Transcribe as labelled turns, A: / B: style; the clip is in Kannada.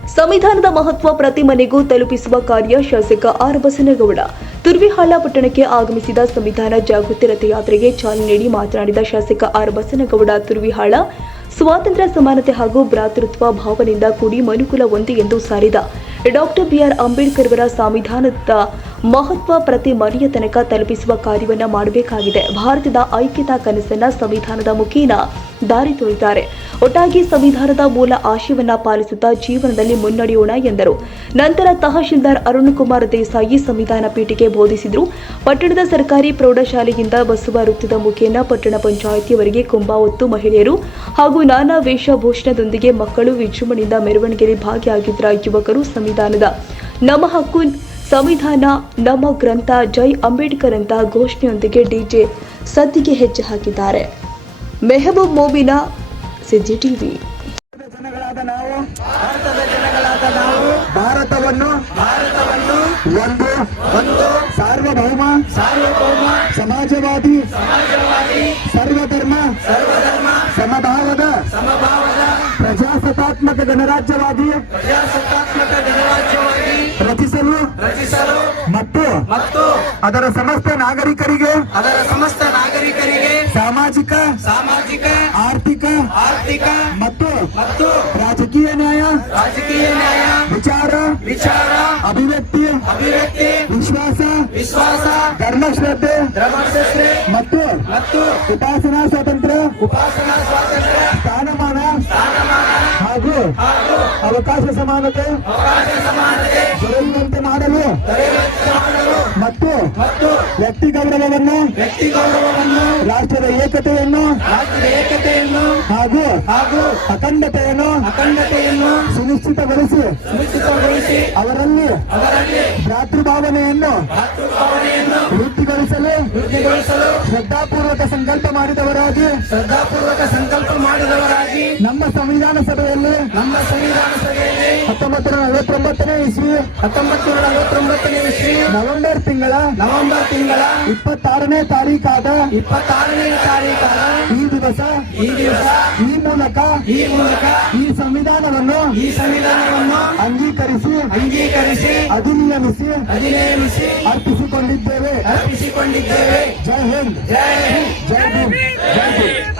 A: ಸಂವಿಧಾನದ ಮಹತ್ವ ಪ್ರತಿ ಮನೆಗೂ ತಲುಪಿಸುವ ಕಾರ್ಯ ಶಾಸಕ ಆರ್ ಬಸನಗೌಡ. ತುರ್ವಿಹಾಳ ಪಟ್ಟಣಕ್ಕೆ ಆಗಮಿಸಿದ ಸಂವಿಧಾನ ಜಾಗೃತಿ ರಥಯಾತ್ರೆಗೆ ಚಾಲನೆ ನೀಡಿ ಮಾತನಾಡಿದ ಶಾಸಕ ಆರ್ ಬಸನಗೌಡ, ತುರ್ವಿಹಾಳ ಸ್ವಾತಂತ್ರ್ಯ, ಸಮಾನತೆ ಹಾಗೂ ಭ್ರಾತೃತ್ವ ಭಾವನೆಯಿಂದ ಕೂಡಿ ಮನುಕುಲ ಒಂದೇ ಎಂದು ಸಾರಿದ ಡಾಕ್ಟರ್ ಬಿಆರ್ ಅಂಬೇಡ್ಕರ್ ಅವರ ಸಂವಿಧಾನದ ಮಹತ್ವ ಪ್ರತಿ ಮನೆಯ ತನಕ ತಲುಪಿಸುವ ಕಾರ್ಯವನ್ನು ಮಾಡಬೇಕಾಗಿದೆ. ಭಾರತದ ಐಕ್ಯತಾ ಕನಸನ್ನ ಸಂವಿಧಾನದ ಮುಖೇನ ದಾರಿ ತೋರಿದ್ದಾರೆ. ಒಟ್ಟಾಗಿ ಸಂವಿಧಾನದ ಮೂಲ ಆಶಯವನ್ನ ಪಾಲಿಸುತ್ತಾ ಜೀವನದಲ್ಲಿ ಮುನ್ನಡೆಯೋಣ ಎಂದರು. ನಂತರ ತಹಶೀಲ್ದಾರ್ ಅರುಣ್ ಕುಮಾರ್ ದೇಸಾಯಿ ಸಂವಿಧಾನ ಪೀಠಿಕೆ ಬೋಧಿಸಿದರು. ಪಟ್ಟಣದ ಸರ್ಕಾರಿ ಪ್ರೌಢಶಾಲೆಯಿಂದ ಬಸವ ವೃತ್ತದ ಮುಖೇನ ಪಟ್ಟಣ ಪಂಚಾಯಿತಿಯವರೆಗೆ ಕುಂಬಾವತ್ತು ಮಹಿಳೆಯರು ಹಾಗೂ ನಾನಾ ವೇಷಭೂಷಣದೊಂದಿಗೆ ಮಕ್ಕಳು ವಿಜೃಂಭಣೆಯಿಂದ ಮೆರವಣಿಗೆಯಲ್ಲಿ ಭಾಗಿಯಾಗಿದ್ದ ಯುವಕರು ಸಂವಿಧಾನದ ನಮ್ಮ ಹಕ್ಕು, ಸಂವಿಧಾನ ನಮ್ಮ ಗ್ರಂಥ, ಜೈ ಅಂಬೇಡ್ಕರ್ ಅಂತ ಘೋಷಣೆಯೊಂದಿಗೆ ಡಿಜೆ ಸದ್ದಿಗೆ ಹೆಜ್ಜೆ ಹಾಕಿದ್ದಾರೆ. ಮೆಹಬೂಬ್ ಮೋಬಿನ, ಸಿದ್ದಿ ಟಿವಿ.
B: ಭಾರತವನ್ನು ಒಂದು ಸಾರ್ವಭೌಮ ಸಮಾಜವಾದಿ ಸರ್ವಧರ್ಮ ಸಮಭಾವದ ಪ್ರಜಾಸತ್ತಾತ್ಮಕ ಗಣರಾಜ್ಯವಾದಿ ರಚಿಸಲು ಮತ್ತು ಅದರ ಸಮಸ್ತ ನಾಗರಿಕರಿಗೆ ಸಾಮಾಜಿಕ ಆರ್ಥಿಕ ಮತ್ತು ರಾಜಕೀಯ ನ್ಯಾಯ ವಿಚಾರ ಅಭಿವ್ಯಕ್ತಿ ವಿಶ್ವಾಸ ಧರ್ಮಶ್ರದ್ಧೆ ಮತ್ತು ಉಪಾಸನಾ ಸ್ವಾತಂತ್ರ್ಯ ಸ್ಥಾನಮಾನ ಹಾಗೂ ಅವಕಾಶ ಸಮಾನತೆ ದೊರೆಯುವಂತೆ ಮಾಡಲು ಮತ್ತು ವ್ಯಕ್ತಿ ಗೌರವವನ್ನು ರಾಷ್ಟ್ರದ ಏಕತೆಯನ್ನು ಹಾಗೂ ಅಖಂಡತೆಯನ್ನು ಸುನಿಶ್ಚಿತಗೊಳಿಸಿ ಅವರಲ್ಲಿ ಭ್ರಾತೃಭಾವನೆಯನ್ನು ವೃದ್ಧಿಗೊಳಿಸಲು ಶ್ರದ್ಧಾಪೂರ್ವಕ ಸಂಕಲ್ಪ ಮಾಡಿದವರಾಗಿ ನಮ್ಮ ಸಂವಿಧಾನ ಸಭೆಯಲ್ಲಿ 1949ನೇ ಇಸ್ವಿ ನವೆಂಬರ್ ತಿಂಗಳ 26ನೇ ತಾರೀಕಾದ ಈ ದಿವಸ ಈ ಮೂಲಕ ಈ ಸಂವಿಧಾನವನ್ನು ಅಂಗೀಕರಿಸಿ ಅಧಿನಿಯಮಿಸಿ ಅರ್ಪಿಸಿಕೊಂಡಿದ್ದೇವೆ. ಜೈ ಹಿಂದ್, ಜೈ ಭೀಮ್, ಜೈ ಭೀಮ್.